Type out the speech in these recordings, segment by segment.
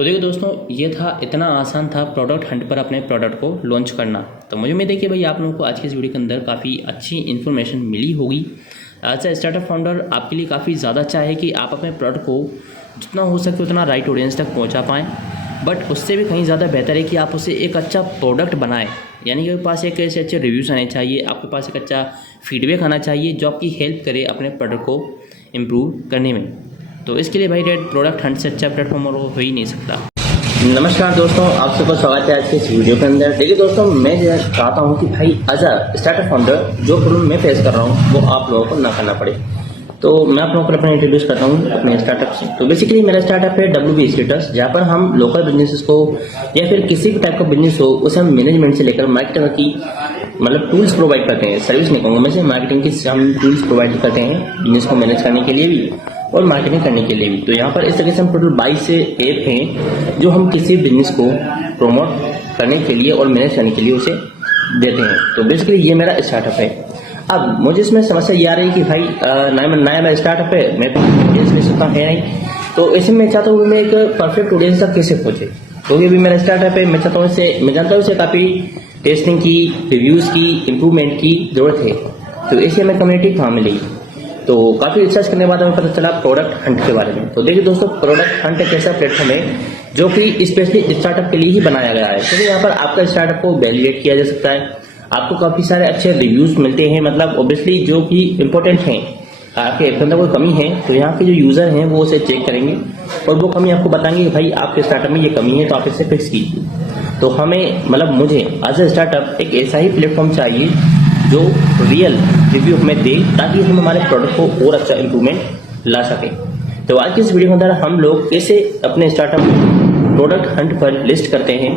तो देखो दोस्तों, ये था इतना आसान था प्रोडक्ट हंट पर अपने प्रोडक्ट को लॉन्च करना। तो मुझे उम्मीद है कि भाई आप लोगों को आज की इस वीडियो के अंदर काफ़ी अच्छी इन्फॉर्मेशन मिली होगी। एज ए स्टार्टअप फाउंडर आपके लिए काफ़ी ज़्यादा अच्छा है कि आप अपने प्रोडक्ट को जितना हो सके उतना राइट ऑडियंस तक पहुँचा पाएँ, बट उससे भी कहीं ज़्यादा बेहतर है कि आप उसे एक अच्छा प्रोडक्ट बनाएं। यानी कि आपके पास एक ऐसे अच्छे रिव्यूज़ आने चाहिए, आपके पास एक अच्छा फीडबैक आना चाहिए जो आपकी हेल्प करे अपने प्रोडक्ट को इम्प्रूव करने में। तो इसके लिए भाई रेड प्रोडक्ट हंट से अच्छा प्लेटफॉर्म और हो ही नहीं सकता। नमस्कार दोस्तों, आप सबका स्वागत है आज के इस वीडियो के अंदर। देखिए दोस्तों, मैं चाहता हूं कि भाई एज अ स्टार्टअप फाउंडर जो प्रॉब्लम मैं फेस कर रहा हूं वो आप लोगों को ना करना पड़े। तो मैं आप लोगों को अपना इंट्रोड्यूस करता हूं अपने स्टार्टअप से। तो बेसिकली मेरा स्टार्टअप है WB स्टेटस, जहां पर हम लोकल बिजनेसेस को या फिर किसी भी टाइप का बिजनेस हो उसे हम मैनेजमेंट से लेकर मार्केटिंग की मतलब टूल्स प्रोवाइड करते हैं। सर्विस नहीं कहूँगा मैं से, मार्केटिंग की हम टूल्स प्रोवाइड करते हैं बिजनेस को मैनेज करने के लिए भी और मार्केटिंग करने के लिए भी। तो यहाँ पर इस तरह से हम टोटल 22 से ऐप हैं जो हम किसी बिजनेस को प्रमोट करने के लिए और मैनेज करने के लिए उसे देते हैं। तो बेसिकली ये मेरा स्टार्टअप है। अब मुझे इसमें समस्या ये आ रही है कि भाई नया मेरा स्टार्टअप है, मैं ऑडियंस ले सकता है नहीं। तो ऐसे में चाहता हूँ मैं एक परफेक्ट ऑडियंस तक कैसे पहुंचे, क्योंकि अभी मेरा स्टार्टअप है। मैं चाहता हूँ इसे, मैं जानता हूँ इसे काफ़ी टेस्टिंग की, रिव्यूज़ की, इम्प्रूवमेंट की ज़रूरत है। तो ऐसे हमें कम्युनिटी कहाँ मिलेगी। तो काफ़ी रिसर्च करने के बाद हमें पता चला प्रोडक्ट हंट के बारे में। तो देखिए दोस्तों, प्रोडक्ट हंट एक ऐसा प्लेटफॉर्म है जो कि स्पेशली स्टार्टअप के लिए ही बनाया गया है, क्योंकि यहाँ पर आपका स्टार्टअप को वैलिडेट किया जा सकता है, आपको काफ़ी सारे अच्छे रिव्यूज मिलते हैं। मतलब ऑब्वियसली जो कि इंपॉर्टेंट हैं, आपके ऐप के अंदर कोई कमी है तो यहाँ के जो यूज़र हैं वो उसे चेक करेंगे और वो कमी आपको बताएंगे कि भाई आपके स्टार्टअप में ये कमी है तो आप इसे फिक्स कीजिए। तो हमें मतलब मुझे एज ए स्टार्टअप एक ऐसा ही प्लेटफॉर्म चाहिए जो रियल रिव्यू हमें दे, ताकि हम हमारे प्रोडक्ट को और अच्छा इंप्रूवमेंट ला सकें। तो आज की इस वीडियो के अंदर हम लोग कैसे अपने स्टार्टअप प्रोडक्ट हंट पर लिस्ट करते हैं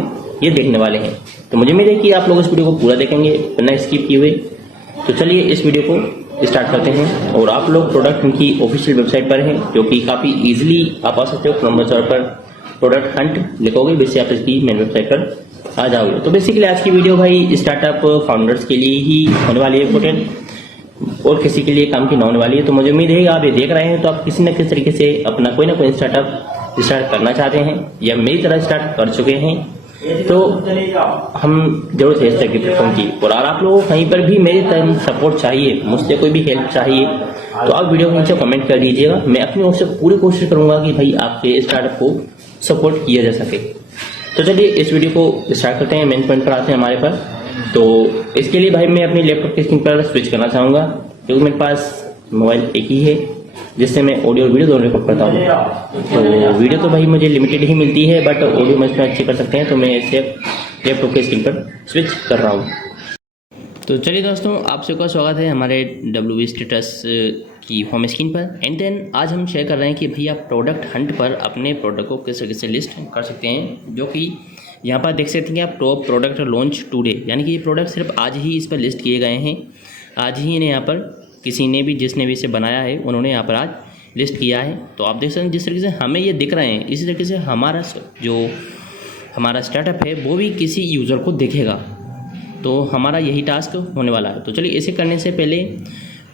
ये देखने वाले हैं। तो मुझे उम्मीद है कि आप लोग इस वीडियो को पूरा देखेंगे बिना स्किप किए हुए। तो चलिए इस वीडियो को स्टार्ट करते हैं। और आप लोग प्रोडक्ट हंट की ऑफिशियल वेबसाइट पर हैं, जो कि काफ़ी ईजिली आप आ सकते हो। क्रोम ब्राउज़र पर प्रोडक्ट हंट लिखोगे, वैसे आप इसकी मेन वेबसाइट पर आ जाओगे। तो बेसिकली आज की वीडियो भाई स्टार्टअप फाउंडर्स के लिए ही होने वाली है इंपॉर्टेंट, और किसी के लिए काम की ना होने वाली है। तो मुझे उम्मीद है आप ये देख रहे हैं तो आप किसी न किसी तरीके से अपना कोई ना कोई स्टार्टअप स्टार्ट करना चाहते हैं या मेरी तरह स्टार्ट कर चुके हैं। तो हम जरूर है इस तरह की प्लेटफॉर्म की। और अगर आप लोगों को कहीं पर भी मेरी तरह सपोर्ट चाहिए, मुझसे कोई भी हेल्प चाहिए, तो आप वीडियो के नीचे कमेंट कर दीजिएगा। मैं अपनी ओर से पूरी कोशिश करूंगा कि भाई आपके स्टार्टअप को सपोर्ट किया जा सके। तो चलिए इस वीडियो को स्टार्ट करते हैं, मेन पॉइंट पर आते हैं हमारे पास। तो इसके लिए भाई मैं अपनी लैपटॉप की स्क्रीन पर स्विच करना चाहूँगा, क्योंकि मेरे पास मोबाइल एक ही है जिससे मैं ऑडियो और वीडियो दोनों रिकॉर्ड करता हूँ। तो वीडियो तो भाई मुझे लिमिटेड ही मिलती है, बट ऑडियो में इसमें अच्छी कर सकते हैं। तो मैं इसे लैपटॉप की स्क्रीन पर स्विच कर रहा हूँ। तो चलिए दोस्तों, आप सबका स्वागत है हमारे WB स्टेटस की होम स्क्रीन पर। एंड देन आज हम शेयर कर रहे हैं कि भाई आप प्रोडक्ट हंट पर अपने प्रोडक्ट को किस तरीके से लिस्ट कर सकते हैं, जो कि यहाँ पर देख सकते हैं कि आप टॉप प्रोडक्ट लॉन्च टुडे, यानी कि ये प्रोडक्ट सिर्फ आज ही इस पर लिस्ट किए गए हैं। आज ही इन्हें यहाँ पर किसी ने भी, जिसने भी इसे बनाया है, उन्होंने यहाँ पर आज लिस्ट किया है। तो आप देख सकते हैं जिस तरीके से हमें ये दिख रहे हैं, इसी तरीके से हमारा स्टार्टअप है वो भी किसी यूज़र को दिखेगा। तो हमारा यही टास्क होने वाला है। तो चलिए इसे करने से पहले,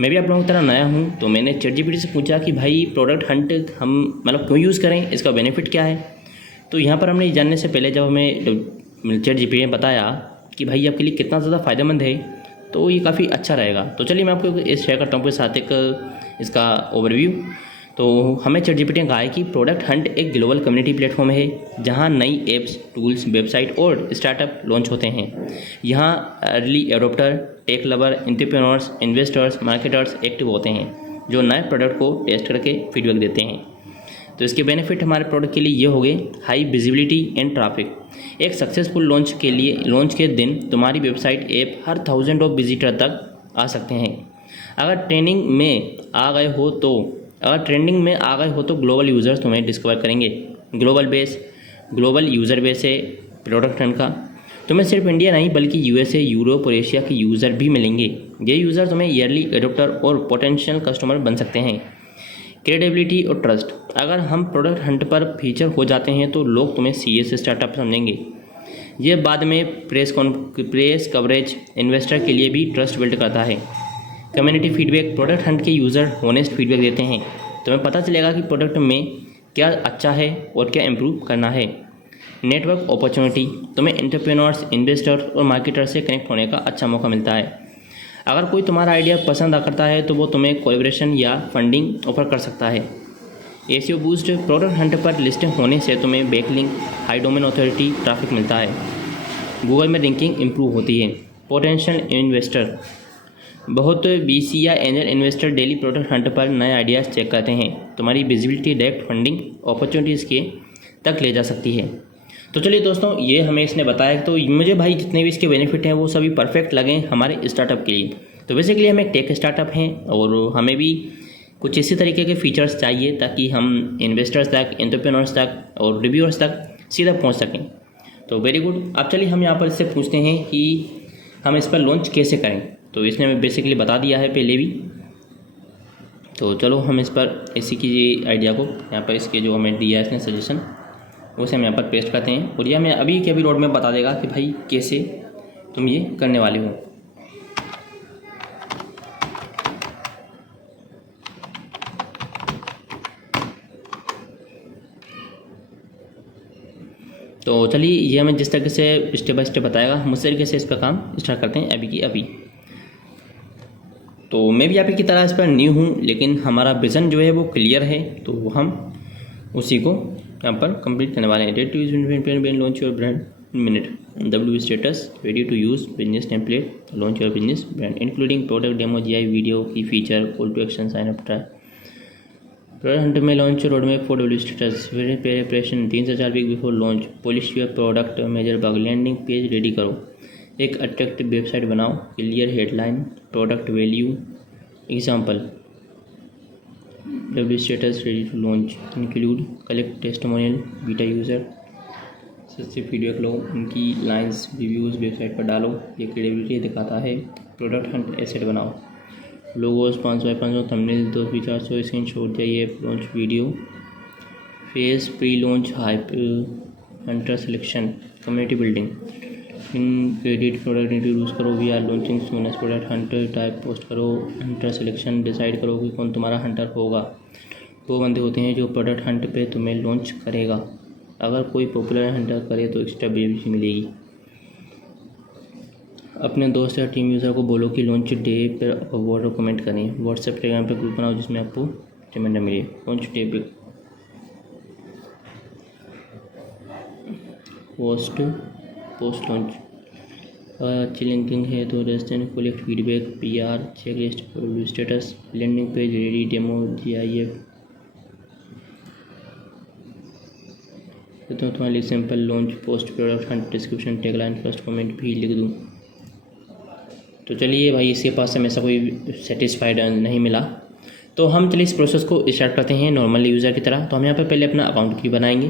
मैं भी आप लोगों की तरह नया हूँ, तो मैंने ChatGPT से पूछा कि भाई प्रोडक्ट हंट हम मतलब क्यों यूज़ करें, इसका बेनिफिट क्या है। तो यहाँ पर हमने ये जानने से पहले जब हमें ChatGPT ने बताया कि भाई आपके लिए कितना ज़्यादा फ़ायदेमंद है, तो ये काफ़ी अच्छा रहेगा। तो चलिए मैं आपको इस शेयर करता हूँ आपके साथ एक इसका ओवरव्यू। तो हमें ChatGPT ने कहा है कि प्रोडक्ट हंट एक ग्लोबल कम्युनिटी प्लेटफॉर्म है जहां नई एप्स, टूल्स, वेबसाइट और स्टार्टअप लॉन्च होते हैं। यहां early adopter, tech lover, entrepreneurs, investors, marketers active होते हैं, जो नए प्रोडक्ट को टेस्ट करके फीडबैक देते हैं। तो इसके बेनिफिट हमारे प्रोडक्ट के लिए ये हो गए: हाई विजिबिलिटी एंड ट्रैफिक। एक सक्सेसफुल लॉन्च के दिन तुम्हारी website, app her 1000 of visitor तक आ सकते हैं। अगर ट्रेंडिंग में आ गए हो तो ग्लोबल यूज़र्स तुम्हें डिस्कवर करेंगे। ग्लोबल यूज़र बेस है प्रोडक्ट हंट का। तुम्हें सिर्फ इंडिया नहीं बल्कि USA, यूरोप और एशिया के यूज़र भी मिलेंगे। ये यूज़र तुम्हें ईयरली एडोप्टर और पोटेंशियल कस्टमर बन सकते हैं। क्रेडिबिलिटी और ट्रस्ट। अगर हम प्रोडक्ट हंट पर फीचर हो जाते हैं तो लोग तुम्हें CS स्टार्टअप समझेंगे। ये बाद में प्रेस कवरेज, इन्वेस्टर के लिए भी ट्रस्ट बिल्ड करता है। Community feedback. प्रोडक्ट हंट के यूज़र होनेस्ट फीडबैक देते हैं। तुम्हें पता चलेगा कि प्रोडक्ट में क्या अच्छा है और क्या इम्प्रूव करना है। नेटवर्क अपॉर्चुनिटी, तुम्हें एंटरप्रेन्योर्स, इन्वेस्टर्स और मार्केटर्स से कनेक्ट होने का अच्छा मौका मिलता है। अगर कोई तुम्हारा आइडिया पसंद करता है तो वो तुम्हें कोलैबोरेशन या फंडिंग ऑफर कर सकता है। एसईओ बूस्ट, प्रोडक्ट हंट पर लिस्ट होने से तुम्हें backlink, high domain authority, traffic मिलता है। गूगल में रैंकिंग इंप्रूव होती है। पोटेंशियल इन्वेस्टर, बहुत बीसी या angel investor daily product Hunt पर नए आइडियाज़ चेक करते हैं। तुम्हारी विजिबिलिटी डायरेक्ट फंडिंग अपॉर्चुनिटीज़ के तक ले जा सकती है। तो चलिए दोस्तों, ये हमें इसने बताया, तो मुझे भाई जितने भी इसके बेनिफिट हैं वो सभी परफेक्ट लगे हमारे स्टार्टअप के लिए। तो बेसिकली हम एक टेक स्टार्टअप हैं और हमें भी कुछ इसी तरीके के फीचर्स चाहिए ताकि हम इन्वेस्टर्स तक, एंटरप्रेन्योर्स तक और रिव्यूअर्स तक सीधा पहुंच सकें। तो वेरी गुड। अब चलिए हम यहाँ पर इससे पूछते हैं कि हम इस पर लॉन्च कैसे करें। तो इसने हमें बेसिकली बता दिया है पहले भी। तो चलो हम इस पर इसी की आइडिया को यहाँ पर इसके जो हमें दिया है इसने सजेशन, उसे हम यहाँ पर पेस्ट करते हैं और ये हमें अभी के अभी रोड में बता देगा कि भाई कैसे तुम ये करने वाले हो। तो चलिए ये हमें जिस तरीके से स्टेप बाय स्टेप बताएगा हम उस तरीके से इस पर काम स्टार्ट करते हैं अभी की अभी। तो मैं भी आप ही की तरह इस पर न्यू हूँ, लेकिन हमारा विज़न जो है वो क्लियर है, तो हम उसी को यहाँ पर कंप्लीट करने वाले हैं। Date to use launch your brand minute, W status, ready to use business template, launch your business brand including product demo, GI video की feature, call to action, sign up, try Product Hunt में launch road में 4 W status, preparation 3 से 4 week before launch, polish your product, major bug, landing page ready करो, एक attractive website बनाओ, clear headline, product value, example W status ready to launch, include collect testimonial, beta user, सबसे feedback लो, उनकी lines reviews website पर डालो, ये credibility दिखाता है। प्रोडक्ट हंट एसेट बनाओ, लोगोस 500 थंबनेल 200-400 स्क्रीन शॉट चाहिए, launch video, phase pre launch hype, hunter selection, community building, in credit product introduce करो, we are launching soon product hunter type post करो, hunter selection decide करो कि कौन तुम्हारा Hunter होगा। 2 बंदे होते हैं जो प्रोडक्ट हंट पे तुम्हें लॉन्च करेगा, अगर कोई पॉपुलर हंटर करे तो एक्स्ट्रा बेनिफिट मिलेगी। अपने दोस्त या टीम यूज़र को बोलो कि लॉन्च डे पर अवार्ड कमेंट करें, व्हाट्सएप टेलीग्राम पर ग्रुप बनाओ जिसमें आपको रिमाइंडर मिले। लॉन्च डे पे पोस्ट लॉन्च अच्छी लिंकिंग है तो रेस्टेंट collect feedback, PR, checklist, status, landing page ready, demo, GIF. तो तुम्हारी simple launch post product hunt description tagline first comment भी लिख दूँ। तो चलिए भाई इसके पास से ऐसा कोई सेटिस्फाइड नहीं मिला, तो हम चलिए इस प्रोसेस को स्टार्ट करते हैं नॉर्मल यूज़र की तरह। तो हम यहाँ पर पहले अपना अकाउंट की बनाएंगे,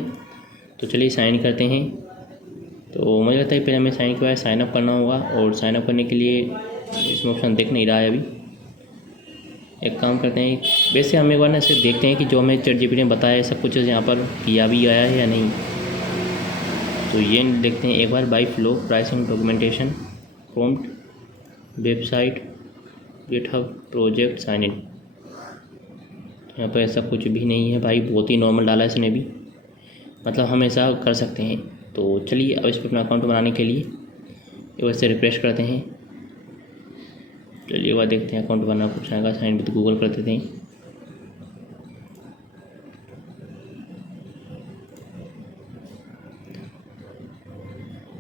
तो चलिए साइन करते हैं। तो मुझे लगता है पहले हमें साइन के बाद साइन अप करना होगा, और साइन अप करने के लिए इसमें ऑप्शन दिख नहीं रहा है अभी। एक काम करते हैं, वैसे हम एक बार ना इसे देखते हैं कि जो हमें ChatGPT ने बताया है सब कुछ यहाँ पर किया भी आया है या नहीं। तो ये देखते हैं एक बार, बाई flow, pricing, documentation, prompt, website, GitHub, project, sign in. यहाँ पर ऐसा कुछ भी नहीं है भाई, बहुत ही नॉर्मल डाला है इसने भी, मतलब हम ऐसा कर सकते हैं। तो चलिए अब इस पर अपना अकाउंट बनाने के लिए वैसे रिफ्रेश करते हैं। चलिए एक बार देखते हैं अकाउंट बनाना कुछ आएगा, साइन विद गूगल कर देते हैं।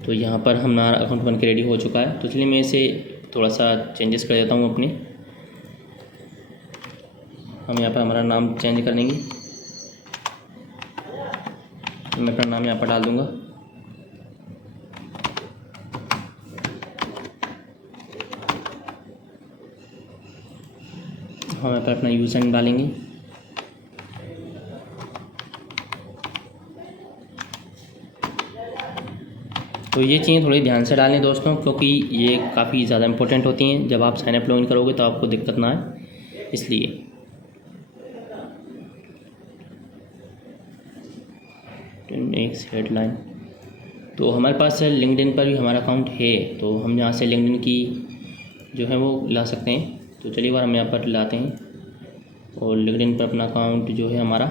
तो यहाँ पर हमारा अकाउंट बन के रेडी हो चुका है। तो चलिए मैं इसे थोड़ा सा चेंजेस कर देता हूँ अपने। हम यहाँ पर हमारा नाम चेंज कर लेंगे, मैं अपना नाम यहाँ पर डाल दूँगा। हम यहाँ पर अपना यूज़र नेम डालेंगे। तो ये चीज़ें थोड़ी ध्यान से डालें दोस्तों, क्योंकि ये काफ़ी ज़्यादा इंपॉर्टेंट होती हैं। जब आप साइन अप लॉगिन करोगे तो आपको दिक्कत ना आए, इसलिए। नेक्स्ट हेडलाइन, तो हमारे पास लिंक्डइन पर भी हमारा अकाउंट है, तो हम यहाँ से लिंक्डइन की जो है वो ला सकते हैं। तो चलिए बार हम यहाँ पर लाते हैं और लिंक्डइन पर अपना अकाउंट जो है हमारा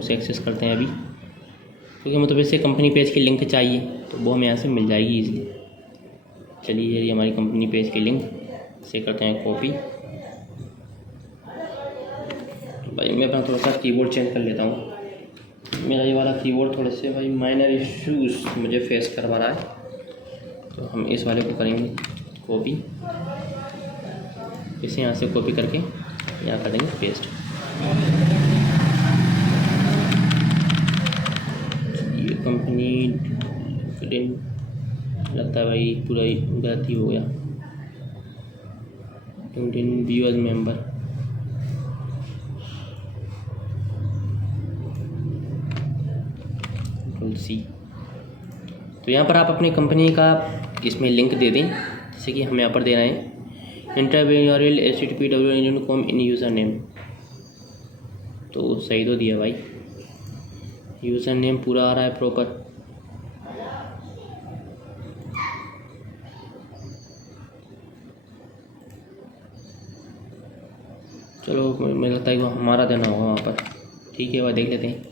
उसे एक्सेस करते हैं अभी, क्योंकि हमें तो वैसे कंपनी पेज की लिंक चाहिए, तो वो हमें यहाँ से मिल जाएगी ईजिली। चलिए ये हमारी कंपनी पेज की लिंक से करते हैं कॉपी। तो भाई मैं अपना थोड़ा सा कीबोर्ड चेंज कर लेता हूँ, मेरा ये वाला कीबोर्ड थोड़े से भाई माइनर इश्यूज मुझे फेस करवा रहा है। तो हम इस वाले को करेंगे कॉपी, इसे यहाँ से कॉपी करके यहाँ कर देंगे पेस्ट। ये कंपनी लगता है भाई पूरा ही गलत ही हो गया। LinkedIn view as member, control C. तो यहाँ पर आप अपनी कंपनी का इसमें लिंक दे दें, जैसे कि हम यहाँ पर दे रहे हैं इंटरव्यूरल http://www.com इन यूज़र नेम। तो सही तो दिया भाई, यूज़र नेम पूरा आ रहा है प्रॉपर। चलो मुझे लगता है कि वो हमारा देना होगा वहाँ पर, ठीक है भाई देख लेते हैं।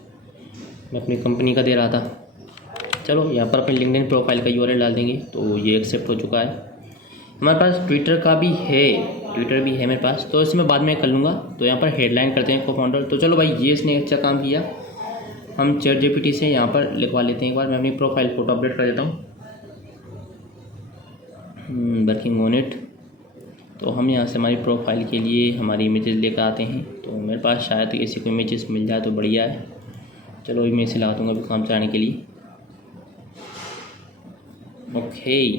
मैं अपनी कंपनी का दे रहा था। चलो यहाँ पर अपने लिंक्डइन प्रोफाइल का यूआरएल डाल देंगे, तो ये एक्सेप्ट हो चुका है। हमारे पास ट्विटर का भी है, ट्विटर भी है मेरे पास, तो इसे मैं बाद में कर लूँगा। तो यहाँ पर हेडलाइन करते हैं co-founder। तो चलो भाई ये इसने अच्छा काम किया, हम ChatGPT से यहाँ पर लिखवा लेते हैं एक बार। मैं अपनी प्रोफाइल फ़ोटो अपडेट कर देता हूँ, वर्किंग ऑन इट। तो हम यहाँ से हमारी प्रोफाइल के लिए हमारी इमेजेस लेकर आते हैं। तो मेरे पास शायद ऐसी कोई इमेजेस मिल जाए तो बढ़िया है। चलो मैं इसे लगा दूँगा अभी काम चलाने के लिए। ओके,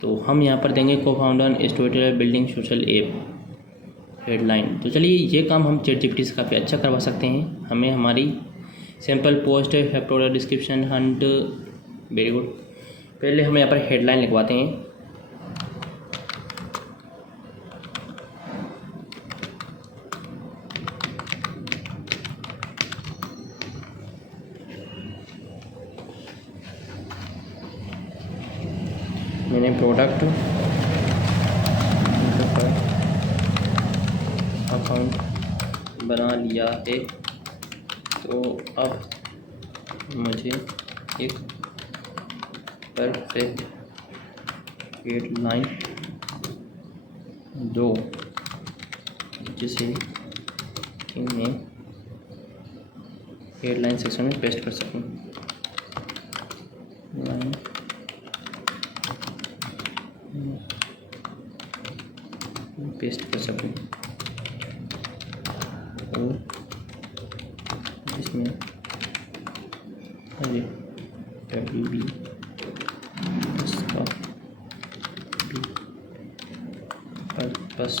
तो हम यहाँ पर देंगे co-founder storyteller building social app headline. तो चलिए ये काम हम ChatGPT से काफ़ी अच्छा करवा सकते हैं। हमें हमारी सैम्पल पोस्ट है product description Hunt, very good. पहले हम यहाँ पर हेडलाइन लिखवाते हैं। मैंने प्रोडक्ट अकाउंट बना लिया है, तो अब मुझे एक परफेक्ट हेडलाइन दो जिसे मैं हेडलाइन सेक्शन में पेस्ट कर सकूं। लाइन पेस्ट कर सकूं और इसमें अरे WB इसका भी पर्पस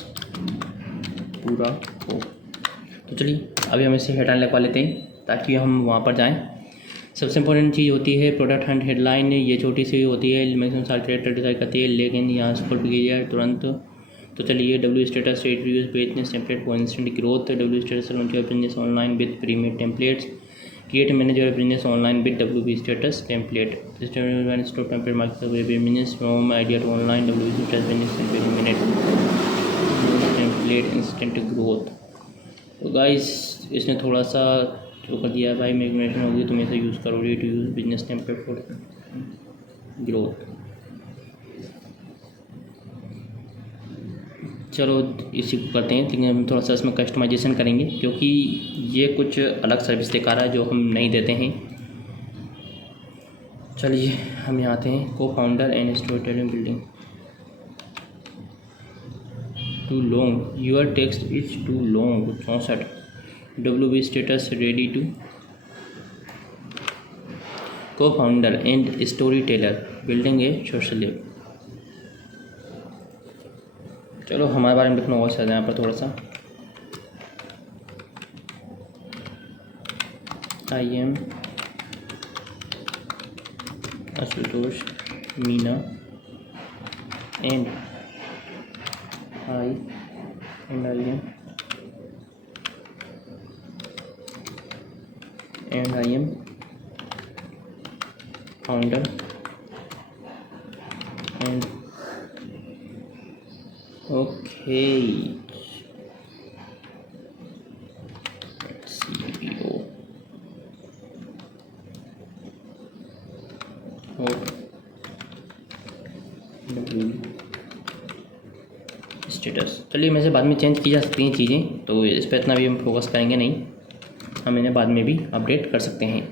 पूरा हो। तो चलिए अभी हम इसे हेडलाइन लगवा लेते हैं ताकि हम वहाँ पर जाएं। सबसे इम्पोर्टेंट चीज़ होती है प्रोडक्ट हंट हेडलाइन। ये छोटी सी होती है, मैक्सिमम साल क्रिएटर डिसाइड करती है, लेकिन यहाँ स्क्रॉल कीजिए तुरंत। तो चलिए W status rate views business template for instant growth. W status launch your business online with premade templates. Create manage your business online with WP status template. Stop template market business from idea to online WP status business template instant growth. तो guys इसने थोड़ा सा जो कर दिया है भाई, मैग्नेशन होगी तुम इसे यूज़ करोगे to use business template for growth. चलो इसी को करते हैं, लेकिन हम थोड़ा सा इसमें कस्टमाइजेशन करेंगे क्योंकि ये कुछ अलग सर्विस दिखा रहा है जो हम नहीं देते हैं। चलिए हम यहाँ आते हैं co-founder and storytelling building. Too long, your text is too long 64। WP status ready to co-founder and storyteller building a social app. चलो हमारे बारे में लिखना और सा यहाँ पर थोड़ा सा। I am Ashutosh Meena and I am founder and okay CEO और स्टेटस। चलिए मैं से बाद में चेंज की जा सकती हैं चीज़ें, तो इस पर इतना भी हम फोकस करेंगे नहीं, हम इन्हें बाद में भी अपडेट कर सकते हैं।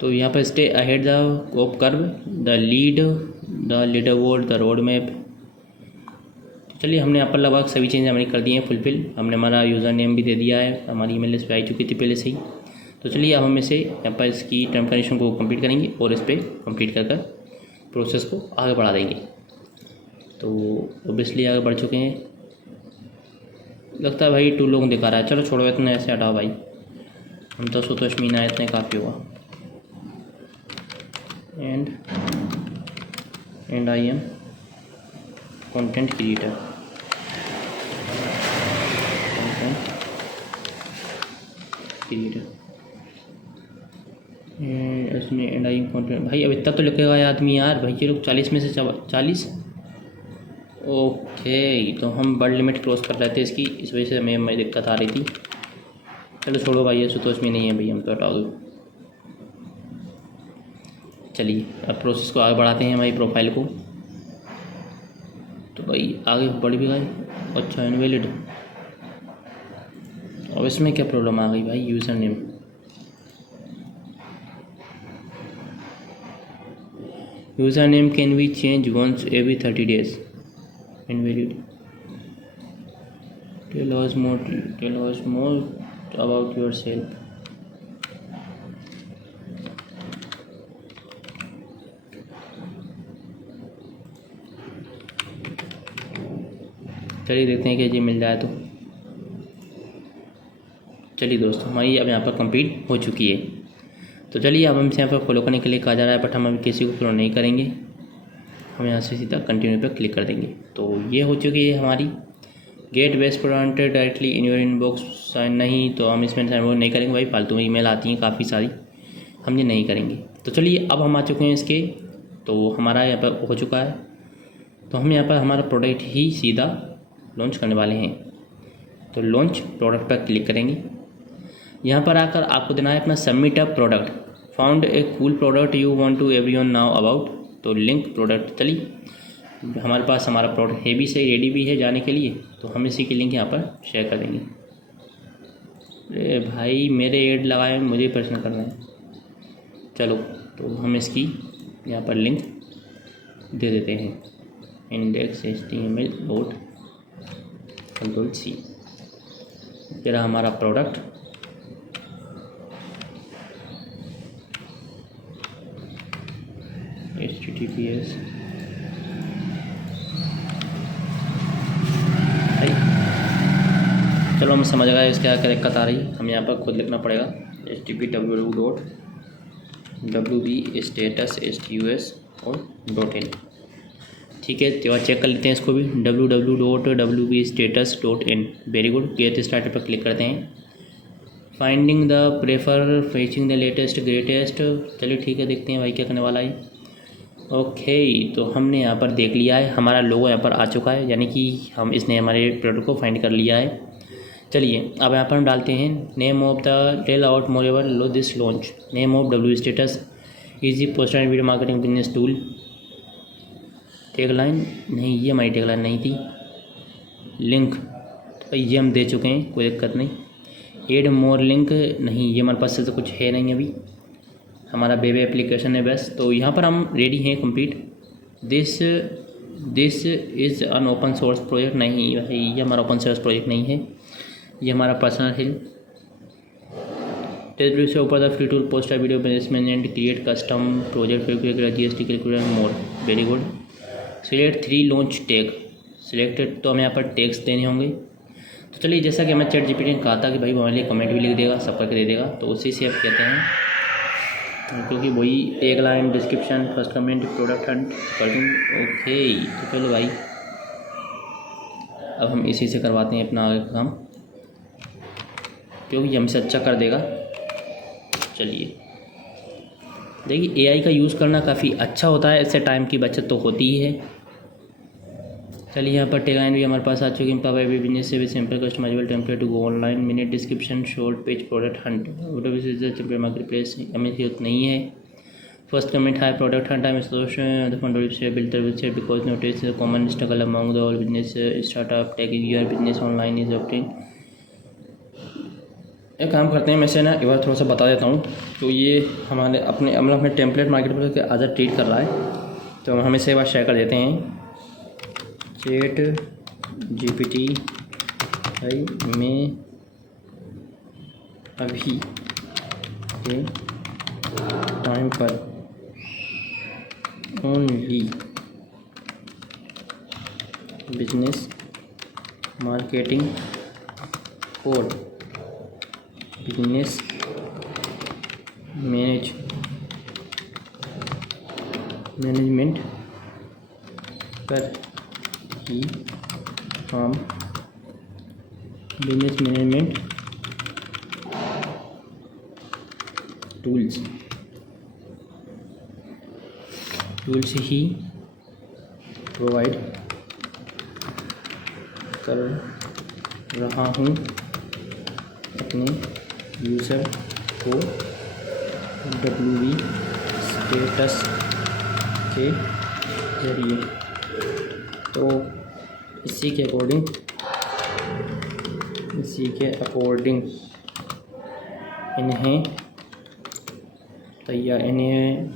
तो यहाँ पर stay ahead the of curve, the leader board, the road map. चलिए हमने यहाँ पर लगभग सभी चीज़ें हमने कर दी हैं फुलफिल। हमने हमारा यूज़र नेम भी दे दिया है, हमारी ईमेल लिस्ट पे आई चुकी थी पहले से ही। तो चलिए अब हम इसे यहाँ पर इसकी टर्म कंडीशन को कंप्लीट करेंगे और इस पर कंप्लीट कर प्रोसेस को आगे बढ़ा देंगे। तो ओबियसली आगे बढ़ चुके हैं, लगता है भाई 2 लोग दिखा रहा है। चलो छोड़ो इतना, ऐसे हटाओ भाई, हम तो सुतोष मीना इतने काफ़ी हुआ। And I am content creator, इसमें एंड आई एम कंटेंट। भाई अब इतना तो लिखेगा ये आदमी यार, भाई ये लोग 40 में से 40। ओके, तो हम वर्ड लिमिट क्रॉस कर रहे थे इसकी, इस वजह से हमें दिक्कत आ रही थी। चलो छोड़ो भाई, ये सुतोष में नहीं है भाई, हम तो हटा दो। चलिए अब प्रोसेस को आगे बढ़ाते हैं हमारी प्रोफाइल को। तो भाई आगे बढ़ भी गए। अच्छा इनवैलिड, अब इसमें क्या प्रॉब्लम आ गई भाई? Username, username can be change once every 30 days। Invalid. Tell us more about yourself। चलिए देखते हैं कि ये मिल जाए तो। चलिए दोस्तों हमारी अब यहाँ पर कंप्लीट हो चुकी है। तो चलिए अब हमसे यहाँ पर फॉलो करने के लिए कहा जा रहा है, बट हम अभी किसी को फॉलो नहीं करेंगे, हम यहाँ से सीधा कंटिन्यू पर क्लिक कर देंगे। तो ये हो चुकी है हमारी get best product directly in your inbox. Sign नहीं, तो हम इसमें साइन नहीं करेंगे भाई, फालतू में ईमेल आती हैं काफ़ी सारी, हम ये नहीं करेंगे। तो चलिए अब हम आ चुके हैं इसके, तो हमारा यहाँ पर हो चुका है। तो हम यहाँ पर हमारा प्रोडक्ट ही सीधा लॉन्च करने वाले हैं। तो लॉन्च प्रोडक्ट पर क्लिक करेंगे। यहाँ पर आकर आपको देना है अपना submit a product, found a cool product you want to everyone now about. तो लिंक प्रोडक्ट, चलिए हमारे पास हमारा प्रोडक्ट है भी सही, रेडी भी है जाने के लिए, तो हम इसी की लिंक यहाँ पर शेयर कर देंगे। अरे भाई मेरे ऐड लगाए, मुझे प्रश्न करना है। चलो तो हम इसकी यहाँ पर लिंक दे देते हैं, index.html.control+C। तेरा हमारा प्रोडक्ट HTTPS चलो हम समझ गए इसके क्या दिक्कत आ रही है। हम यहाँ पर खुद लिखना पड़ेगा http://www.wbstatus और .in। ठीक है, तो चेक कर लेते हैं इसको भी, www.wbstatus.in। Very good, get started पर क्लिक करते हैं। Finding the prefer fetching the latest greatest. चलिए ठीक है, देखते हैं भाई क्या करने वाला है। ओके, तो हमने यहाँ पर देख लिया है, हमारा लोगो यहाँ पर आ चुका है, यानी कि इसने हमारे प्रोडक्ट को फाइंड कर लिया है। चलिए अब यहाँ पर हम डालते हैं name of the tell out more ever low this launch, name of WB status, easy poster and video marketing business tool. Tagline नहीं, ये हमारी टैगलाइन नहीं थी। लिंक तो ये हम दे चुके हैं, कोई दिक्कत नहीं। एड मोर लिंक नहीं, ये हमारे पास से तो कुछ है नहीं अभी, हमारा वेब एप्लीकेशन है बस। तो यहाँ पर हम रेडी हैं complete. This is an open source project, नहीं भाई ये हमारा ओपन सोर्स प्रोजेक्ट नहीं है, ये हमारा पर्सनल है। टेस्ट से ऊपर the free tool poster video management and create custom project GST calculator more. Very good. Select 3 launch tag selected, तो हमें यहाँ पर टैग्स देने होंगे। तो चलिए जैसा कि हमें ChatGPT ने कहा था कि भाई वो हमारे लिए कमेंट भी लिख देगा, सब करके दे देगा, तो उसी से अब कहते हैं, क्योंकि वही tag line description first comment product Hunt कर दूँ। ओके, तो चलो भाई अब हम इसी से करवाते हैं अपना आगे काम, क्योंकि हमसे अच्छा कर देगा। चलिए देखिए AI का यूज़ करना काफ़ी अच्छा होता है, इससे टाइम की बचत तो होती ही है। चलिए यहाँ पर टैगलाइन भी हमारे पास आ चुकी है। पावर भी बिजनेस से भी simple customisable template to go online, minute description short page Product Hunt, template marketplace, हमें जरूरत नहीं है। First comment: Hi, product hunt. I'm association the founder of built the website because notice the common struggle among the all business startup tech your business online is obtained. एक काम करते हैं, मैं से ना एक बार थोड़ा सा बता देता हूँ। तो ये हमारे अपने टेम्पलेट मार्केट प्लेस के आज ट्रीट कर रहा है, तो हम इसे एक बार शेयर कर देते हैं। ChatGPT में अभी के टाइम पर ओनली बिजनेस मार्केटिंग और बिजनेस मैनेजमेंट पर ही हम बिजनेस मैनेजमेंट टूल्स ही प्रोवाइड कर रहा हूँ अपने यूज़र को WB स्टेटस के ज़रिए। तो इसी के अकॉर्डिंग इन्हें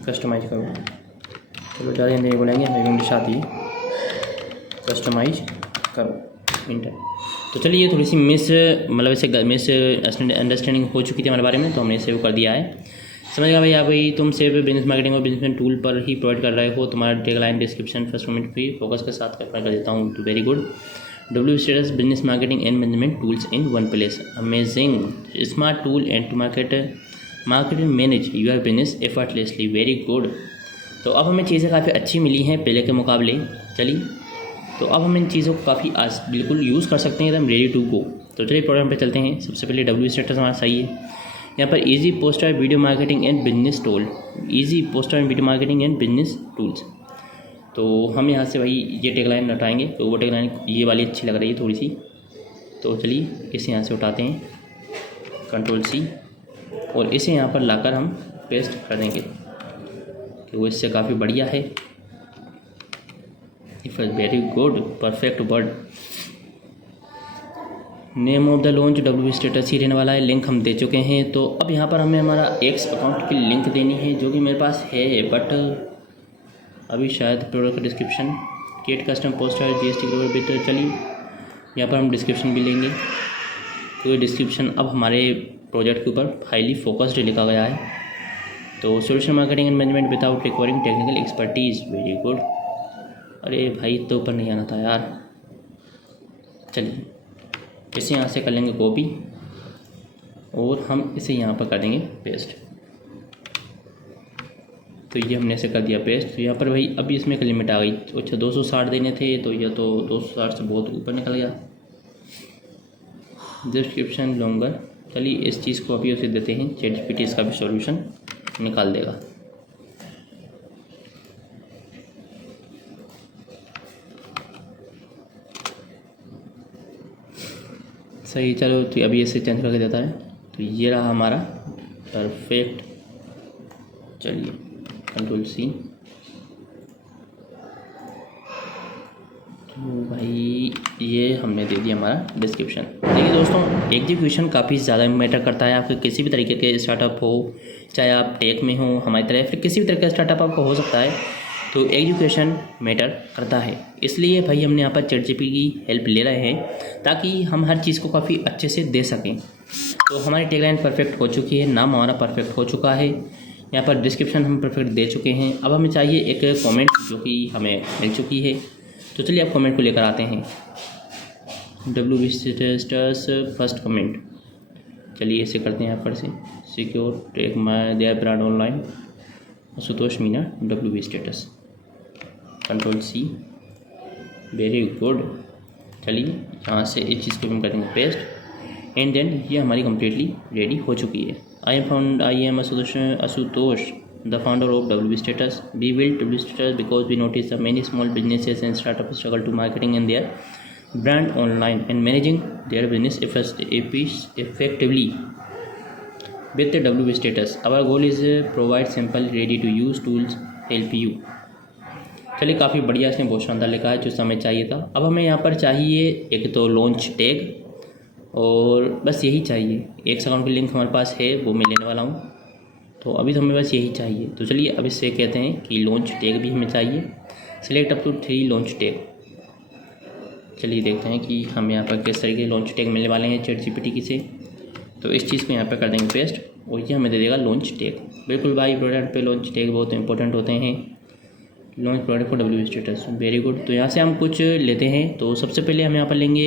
कस्टमाइज करो। चलो ज़्यादा हिंदी नहीं बोलेंगे, हमें इंग्लिश आती है। कस्टमाइज करो इंटर। तो चलिए ये थोड़ी सी मिस अंडरस्टैंडिंग हो चुकी थी हमारे बारे में, तो हमने सेव कर दिया है। समझ गया भैया, भाई तुम सिर्फ बिजनेस मार्केटिंग और बिजनेस टूल पर ही प्रोवाइड कर रहे हो। तुम्हारा tagline description first comment free focus के साथ कर देता हूँ। तो very good. WB status business marketing and management tools in one place, amazing smart tool and to market and manage your business effortlessly. Very good. तो अब हमें चीज़ें काफ़ी अच्छी मिली हैं पहले के मुकाबले। चलिए तो अब हम इन चीज़ों को काफ़ी आज बिल्कुल यूज़ कर सकते हैं, एकदम रेडी टू गो। तो चलिए प्रोग्राम पे चलते हैं। सबसे पहले WB स्टेटस हमारा सही है। यहाँ पर easy poster video marketing and business tool, easy poster and video marketing and business tools. तो हम यहाँ से भाई ये टैगलाइन हटाएंगे, तो वो टैगलाइन ये वाली अच्छी लग रही है थोड़ी सी। तो चलिए इसे यहाँ से उठाते हैं, Ctrl+C, और इसे यहाँ पर लाकर हम पेस्ट कर देंगे कि वो इससे काफ़ी बढ़िया है। If very good, perfect word. Name of the launch WB status ही रहने वाला है। लिंक हम दे चुके हैं। तो अब यहाँ पर हमें हमारा X अकाउंट की लिंक देनी है, जो कि मेरे पास है, बट अभी शायद product description create custom poster GST global bitter. चलिए यहाँ पर हम डिस्क्रिप्शन भी लेंगे, तो ये डिस्क्रिप्शन अब हमारे प्रोजेक्ट के ऊपर हाईली फोकस्ड लिखा गया है। तो solution marketing and management without requiring technical expertise. Very good. अरे भाई तो ऊपर नहीं आना था यार। चलिए इसे यहाँ से कर लेंगे कॉपी, और हम इसे यहाँ पर कर देंगे पेस्ट। तो ये हमने ऐसे कर दिया पेस्ट। तो यहाँ पर भाई अभी इसमें एक लिमिट आ गई। अच्छा 260 देने थे, तो यह तो 260 से बहुत ऊपर निकल गया। Description longer. चलिए इस चीज़ को अभी उसे देते हैं, ChatGPT इसका भी सॉल्यूशन निकाल देगा। सही, चलो तो अभी इसे चेंज करके देता है। तो ये रहा हमारा परफेक्ट। चलिए Ctrl+C। तो भाई ये हमने दे दिया हमारा डिस्क्रिप्शन। देखिए दोस्तों, एग्जीक्यूशन काफ़ी ज़्यादा मैटर करता है। आपके किसी भी तरीके के स्टार्टअप हो, चाहे आप टेक में हो हमारी तरह, फिर किसी भी तरह का स्टार्टअप आपका हो सकता है, तो एजुकेशन मैटर करता है। इसलिए भाई हमने यहाँ पर ChatGPT की हेल्प ले रहे हैं, ताकि हम हर चीज़ को काफ़ी अच्छे से दे सकें। तो हमारी टैगलाइन परफेक्ट हो चुकी है, नाम हमारा परफेक्ट हो चुका है, यहाँ पर डिस्क्रिप्शन हम परफेक्ट दे चुके हैं। अब हमें चाहिए एक कमेंट, जो कि हमें मिल चुकी है। तो चलिए अब कमेंट को लेकर आते हैं। WB status first comment. चलिए इसे करते हैं यहाँ पर से secure take my there brand online, Ashutosh Meena WB status. Ctrl+C। Very good. चलिए यहाँ से इस चीज़ को हम करेंगे पेस्ट, एंड देन ये हमारी कम्प्लीटली रेडी हो चुकी है। I am Ashutosh, the founder of WB Status. We built WB Status because we noticed that many small businesses and startups struggle to marketing and their brand online and managing their business effectively. with the WP status. Our goal is provide simple ready to use tools help you. चलिए काफ़ी बढ़िया इसने बहुत शानदार लिखा है जो हमें चाहिए था। अब हमें यहाँ पर चाहिए एक तो लॉन्च टैग और बस यही चाहिए। एक अकाउंट की लिंक हमारे पास है वो मैं लेने वाला हूँ, तो अभी तो हमें बस यही चाहिए। तो चलिए अब इससे कहते हैं कि लॉन्च टैग भी हमें चाहिए। Select up to 3 launch tag. चलिए देखते हैं कि हम यहाँ पर किस तरीके के लॉन्च टैग मिलने वाले हैं ChatGPT की से। तो इस चीज़ को यहाँ पर कर देंगे पेस्ट और ये हमें दे देगा लॉन्च टैग। बिल्कुल भाई, प्रोडक्ट पे लॉन्च टैग बहुत इंपॉर्टेंट होते हैं। Launch product for WP status, very good. तो यहाँ से हम कुछ लेते हैं। तो सबसे पहले हम यहाँ पर लेंगे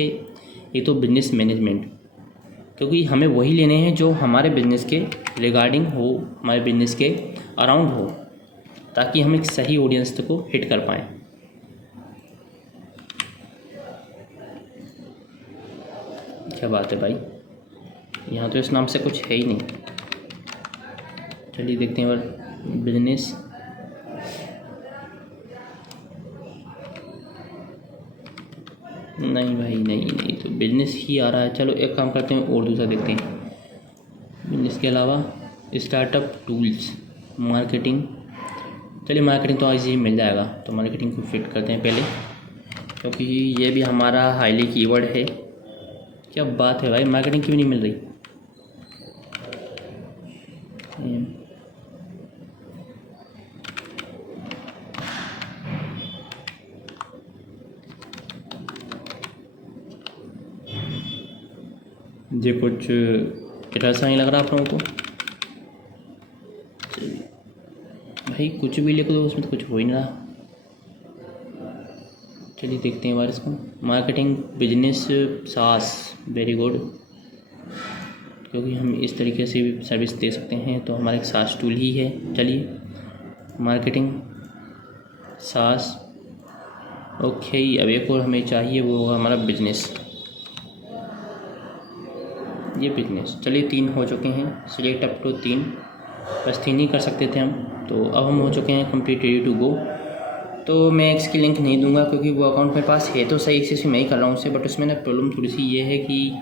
एक तो बिजनेस मैनेजमेंट, क्योंकि हमें वही लेने हैं जो हमारे बिजनेस के रिगार्डिंग हो, हमारे बिजनेस के अराउंड हो, ताकि हम एक सही ऑडियंस को हिट कर पाएँ। क्या बात है भाई, यहाँ तो इस नाम से कुछ है ही नहीं। चलिए देखते हैं और बिजनेस नहीं भाई, नहीं तो बिजनेस ही आ रहा है। चलो एक काम करते हैं और दूसरा देखते हैं। बिजनेस के अलावा स्टार्टअप टूल्स, मार्केटिंग। चलिए मार्केटिंग तो आज ही मिल जाएगा, तो मार्केटिंग को फिट करते हैं पहले, क्योंकि ये भी हमारा हाईली कीवर्ड है। क्या बात है भाई, मार्केटिंग क्यों नहीं मिल रही? ये कुछ ऐसा नहीं लग रहा आप लोगों को? भाई कुछ भी लिख दो, उसमें तो कुछ हो ही नहीं रहा। चलिए देखते हैं बार इसको। मार्केटिंग बिजनेस सास, वेरी गुड, क्योंकि हम इस तरीके से भी सर्विस दे सकते हैं, तो हमारा एक सास टूल ही है। चलिए मार्केटिंग सास, ओके। अब एक और हमें चाहिए, वो होगा हमारा बिजनेस। ये बिजनेस, चलिए 3 हो चुके हैं। सिलेक्ट अप टू 3, बस 3 ही कर सकते थे हम। तो अब हम हो चुके हैं कंप्लीट रेडी टू गो। तो मैं इसकी लिंक नहीं दूंगा, क्योंकि वो अकाउंट मेरे पास है तो सही से मैं ही कर रहा हूँ उसे, बट उसमें ना प्रॉब्लम थोड़ी सी ये है कि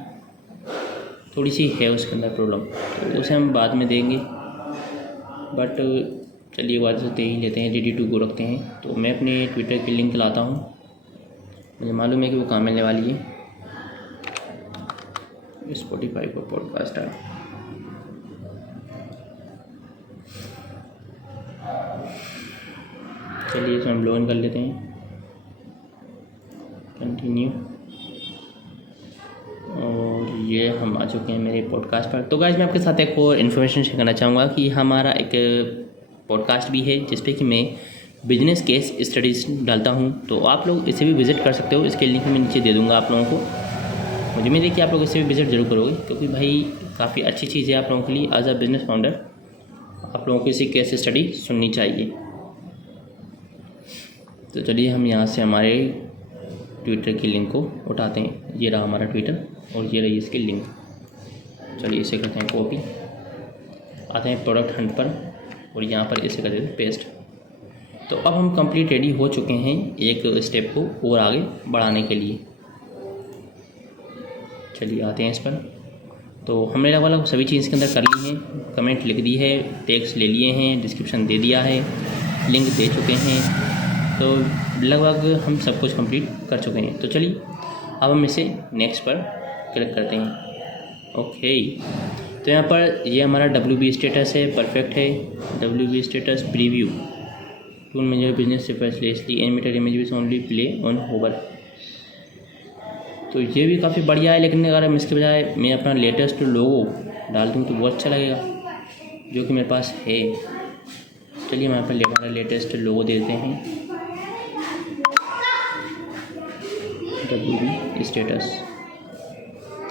थोड़ी सी है उसके अंदर प्रॉब्लम, तो उसे हम बाद में देंगे। बट चलिए बाद से दे ही लेते हैं, रेडी टू गो रखते हैं। तो मैं अपने ट्विटर की लिंक लाता हूँ, मुझे मालूम है कि वो कहाँ मिलने वाली है। स्पॉटिफाई पर पॉडकास्ट है। चलिए इसे हम लॉगिन कर लेते हैं, कंटिन्यू, और ये हम आ चुके हैं मेरे पॉडकास्ट पर। तो गाइस मैं आपके साथ एक और इन्फॉर्मेशन शेयर करना चाहूँगा कि हमारा एक पॉडकास्ट भी है जिस पे कि मैं बिजनेस केस स्टडीज़ डालता हूँ, तो आप लोग इसे भी विज़िट कर सकते हो। इसके लिंक मैं नीचे दे दूँगा आप लोगों को। मुझे उम्मीद है कि आप लोग इसे भी विज़िट जरूर करोगे, क्योंकि भाई काफ़ी अच्छी चीज़ है आप लोगों के लिए। एज अ बिजनेस फाउंडर आप लोगों को इसी केस स्टडी सुननी चाहिए। तो चलिए हम यहाँ से हमारे ट्विटर की लिंक को उठाते हैं। ये रहा हमारा ट्विटर और ये रही इसकी लिंक। चलिए इसे करते हैं कॉपी, आते हैं प्रोडक्ट हंट पर और यहाँ पर इसे कर देते हैं पेस्ट। तो अब हम कंप्लीट रेडी हो चुके हैं एक स्टेप को और आगे बढ़ाने के लिए। चलिए आते हैं इस पर। तो हमने लगभग सभी चीज़ के अंदर कर ली हैं, कमेंट लिख दी है, टैग्स ले लिए हैं, डिस्क्रिप्शन दे दिया है, लिंक दे चुके हैं, तो लगभग हम सब कुछ कंप्लीट कर चुके हैं। तो चलिए अब हम इसे नेक्स्ट पर क्लिक करते हैं। ओके, तो यहाँ पर ये हमारा WP स्टेटस है, परफेक्ट है। WP status preview tool major business especially animated images only play on hover. तो ये भी काफ़ी बढ़िया है, लेकिन अगर हम इसके बजाय मैं अपना लेटेस्ट लोगो डाल दूँ तो बहुत अच्छा लगेगा, जो कि मेरे पास है। चलिए हम यहाँ पर हमारा लेटेस्ट लोगो देते हैं, WP स्टेटस।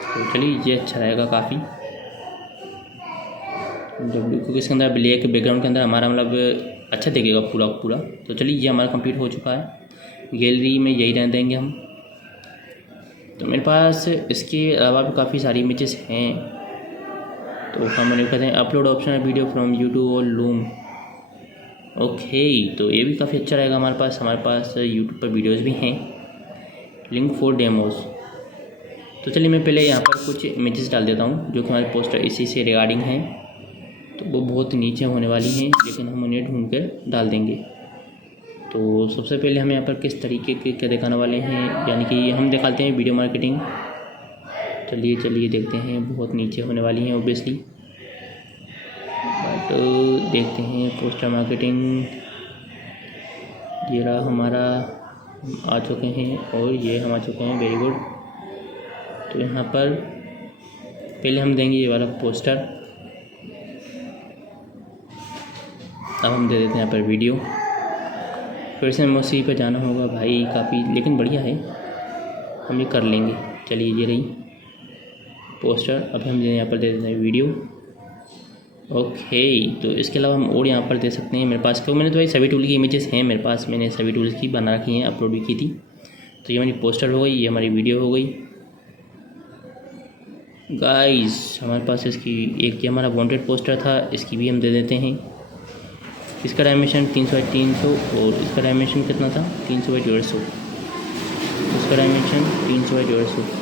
तो चलिए ये अच्छा रहेगा काफ़ी। क्योंकि इसके अंदर ब्लैक बैकग्राउंड के अंदर हमारा मतलब अच्छा दिखेगा पूरा। तो चलिए ये हमारा कंप्लीट हो चुका है। गैलरी में यही रहने देंगे हम। तो मेरे पास इसके अलावा भी काफ़ी सारी इमेजेस हैं, तो हम उन्हें कहते हैं upload option video from YouTube और लूम। ओके, तो ये भी काफ़ी अच्छा रहेगा हमारे पास यूट्यूब पर वीडियोस भी हैं। Link for demos. तो चलिए मैं पहले यहाँ पर कुछ इमेजेस डाल देता हूँ जो कि हमारे पोस्टर इसी से रिगार्डिंग हैं। तो वो बहुत नीचे होने वाली हैं, लेकिन हम उन्हें ढूंढ कर डाल देंगे। तो सबसे पहले हम यहाँ पर किस तरीके के क्या दिखाने वाले हैं, यानी कि हम दिखाते हैं वीडियो मार्केटिंग। चलिए देखते हैं, बहुत नीचे होने वाली हैं ऑब्वियसली, बट देखते हैं पोस्टर मार्केटिंग। ये रहा हमारा, आ चुके हैं और ये हम आ चुके हैं, वेरी गुड। तो यहाँ पर पहले हम देंगे ये वाला पोस्टर, अब हम दे देते हैं यहाँ पर वीडियो। फिर से हमें उसी पर जाना होगा भाई, काफ़ी लेकिन बढ़िया है, हम ये कर लेंगे। चलिए ये रही पोस्टर, अभी हम यहाँ पर दे देते हैं वीडियो। ओके, तो इसके अलावा हम और यहाँ पर दे सकते हैं मेरे पास, क्यों मैंने तो भाई सभी टूल की इमेजेस हैं मेरे पास, मैंने सभी टूल्स की बना रखी हैं, अपलोड भी की थी। तो ये हमारी पोस्टर हो गई, ये हमारी वीडियो हो गई गाइस। हमारे पास इसकी एक, ये हमारा वांटेड पोस्टर था, इसकी भी हम दे देते हैं। इसका डायमेंशन 300x300 और इसका डायमेंशन कितना था, 300x150। इसका डायमेंशन 300x150।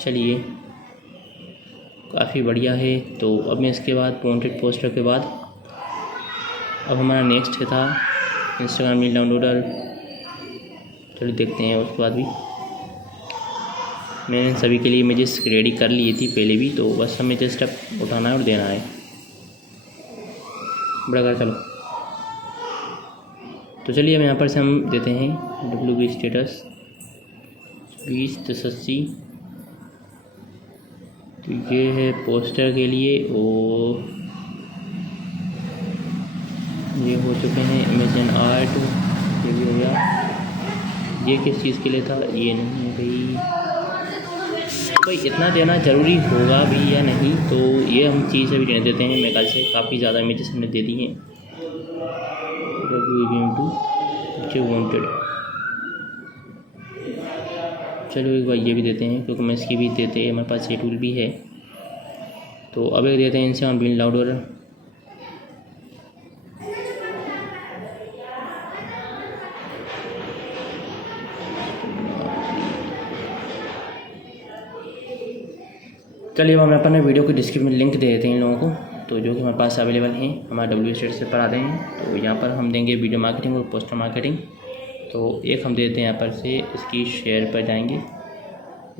चलिए काफ़ी बढ़िया है। तो अब मैं इसके बाद वांटेड पोस्टर के बाद अब हमारा नेक्स्ट था इंस्टाग्राम रील डाउनलोडर। चलिए देखते हैं उसके बाद भी। मैंने सभी के लिए इमेजेस रेडी कर ली थी पहले भी, तो बस हमें जस्ट अब उठाना है और देना है। बड़ा कर चलो। तो चलिए अब यहाँ पर से हम देते हैं WB स्टेटस 20/10/80। तो ये है पोस्टर के लिए, और ये हो चुके हैं अमेजन आर्ट, ये भी हो गया। ये किस चीज़ के लिए था, ये नहीं है भाई इतना देना ज़रूरी होगा भी या नहीं, तो ये हम चीज़ अभी देने देते हैं। मेरे ख्याल से काफ़ी ज़्यादा इमेजेस हमने दे दी हैं। वांटेड, चलो एक बार ये भी देते हैं, क्योंकि मैं इसकी भी देते हैं, हमारे पास ये टूल भी है। तो अब एक देते हैं इनसे हम रील डाउनलोडर। चलिए हम अपने वीडियो के डिस्क्रिप्शन में लिंक दे देते हैं इन लोगों को, तो जो कि हमारे पास अवेलेबल हैं, हमारे WB स्टेटस पर आते हैं। तो यहाँ पर हम देंगे वीडियो मार्केटिंग और पोस्टर मार्केटिंग। तो एक हम देते हैं यहाँ पर से, इसकी शेयर पर जाएंगे,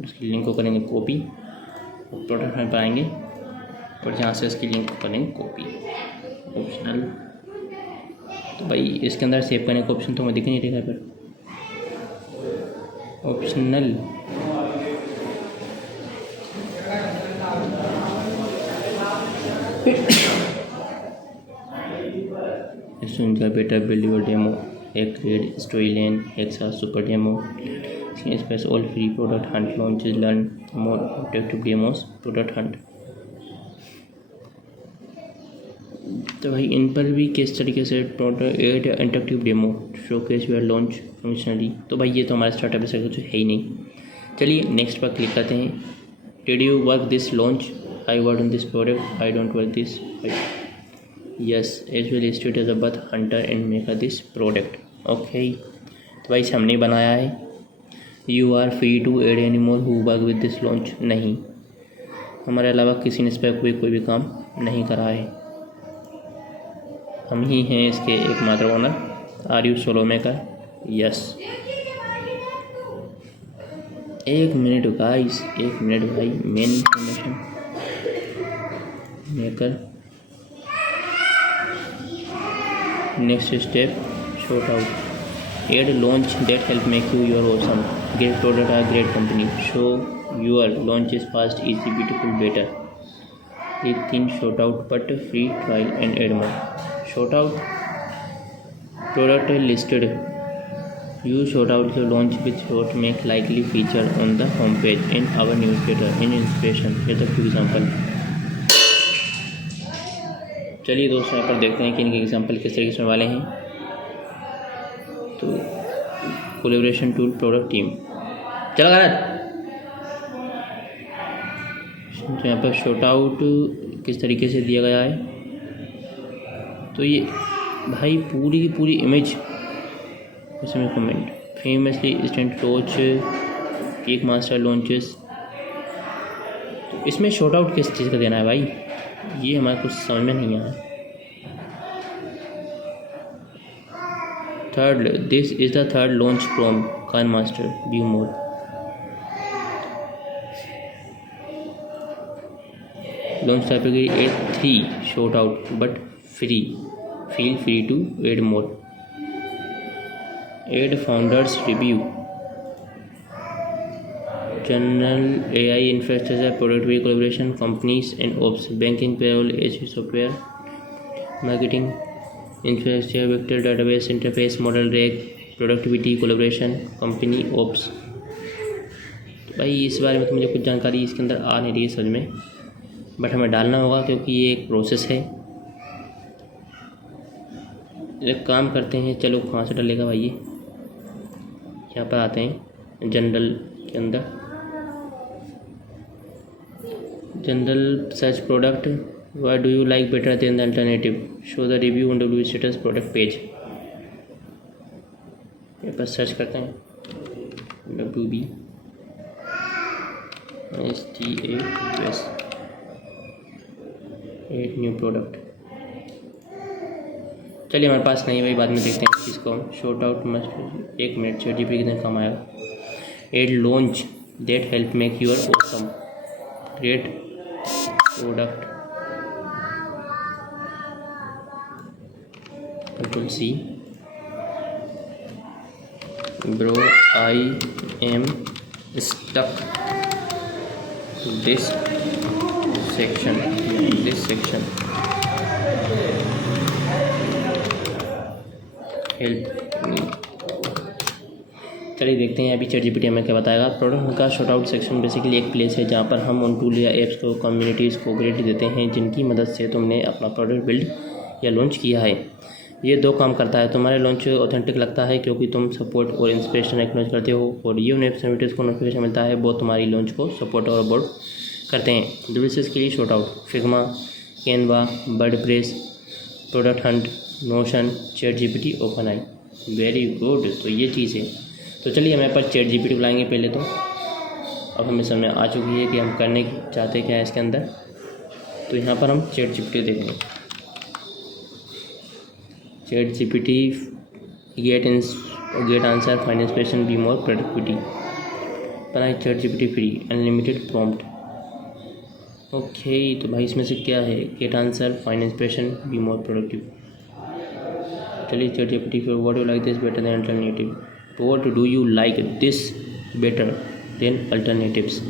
उसकी लिंक को करेंगे कॉपी, प्रोडक्ट में पाएंगे और यहाँ से इसकी लिंक को करेंगे कॉपी, ऑप्शनल। तो भाई इसके अंदर सेव करने का ऑप्शन तो मैं दिख नहीं रहा पर, ऑप्शनल। सुनकर बेटा बिल्ड डेमो, एक रेड स्टोरी लेन, एक साथ super demo, space all free Product Hunt launches, learn more interactive demos, Product Hunt. तो भाई इन पर भी किस तरीके से product add interactive demo showcase your launch functionally. तो भाई ये तो हमारा स्टार्टअप से कुछ है ही नहीं। चलिए नेक्स्ट पर क्लिक करते हैं। Did you work this launch, I work on this product, I don't work this, yes as well listed as a birth hunter and maker this product। okay, तो भाई इसे हमने बनाया है। you are free to add any more who work with this launch, नहीं, हमारे अलावा किसी ने इस पर कोई भी काम नहीं करा है, हम ही हैं इसके एकमात्र owner. Are you solo maker, yes. एक मिनट गाइस, एक मिनट भाई, main information maker. Next step, shout out. Add launch that help make you your awesome. Great product or great company. Show your launch is fast, easy, beautiful, better. Click in shout out, but free trial and add more. Shout out. Product listed. You shout out the launch with what make likely feature on the homepage in our newsletter in inspiration. Here's a few example. चलिए दोस्तों यहाँ पर देखते हैं कि इनके example किस तरीके से वाले हैं। तो कोलैबोरेशन टूल, प्रोडक्ट टीम, चलो गलत। तो यहाँ पर शॉट आउट किस तरीके से दिया गया है, तो ये भाई पूरी की पूरी इमेज उसमें comment famously instant launch cake master launches. तो इसमें शॉर्ट आउट किस चीज़ का देना है भाई, ये हमारे कुछ समझ में नहीं आया। Third, this is the third launch from KineMaster view mode. Launch category 3 shoutout but free, feel free to add more. Add founders review, general AI infrastructure, productivity collaboration, companies and ops, banking, payroll, HR software, marketing, infrastructure, vector database, interface, model reg, productivity collaboration, company ops। तो भाई इस बारे में तो मुझे कुछ जानकारी इसके अंदर आ नहीं रही है समझ में, बट हमें डालना होगा क्योंकि ये एक प्रोसेस है। एक काम करते हैं, चलो कहाँ से डलेगा भाई, ये यहाँ पर आते हैं जनरल के अंदर, general search product, why do you like better than the alternative, show the review on W status product page. यहाँ पर सर्च करते हैं WBSTAS, एड न्यू प्रोडक्ट। चलिए हमारे पास नहीं भाई, बाद में देखते हैं इसको हम। Shoutout must, 1 minute, ChatGPT कितने काम आएगा। Add launch that help make your awesome great product, control C। Bro I am stuck this section help me. चलिए देखते हैं अभी ChatGPT हमें क्या बताएगा। प्रोडक्ट का शॉर्ट आउट सेक्शन बेसिकली एक प्लेस है जहाँ पर हम उन टूल या एप्स को, कम्युनिटीज़ को ग्रेड देते हैं जिनकी मदद से तुमने अपना प्रोडक्ट बिल्ड या लॉन्च किया है। ये 2 काम करता है, तुम्हारे लॉन्च ऑथेंटिक लगता है क्योंकि तुम सपोर्ट और इंस्पिरेशन एक्नॉलेज करते हो, और ये उन एप्स एक्टिविटीज़ को नोटिफिकेशन मिलता है वो तुम्हारी लॉन्च को सपोर्ट और बोर्ड करते हैं। डिवाइसेस के लिए short out, Figma, Canva, WordPress, product Hunt, notion, ChatGPT, OpenAI। Very good, तो ये चीज़ है। तो चलिए हमें पर ChatGPT बुलाएंगे पहले तो। अब हमें समझ आ चुकी है कि हम करने चाहते क्या है इसके अंदर। तो यहाँ पर हम ChatGPT देखेंगे। ChatGPT get answer, find inspiration, be more productivity. बनाए ChatGPT free, unlimited prompt. Okay, तो भाई इसमें से क्या है, get answer, find inspiration, be more productive. चलिए ChatGPT फिर, what you like this better than alternative, what do you like this better than alternatives.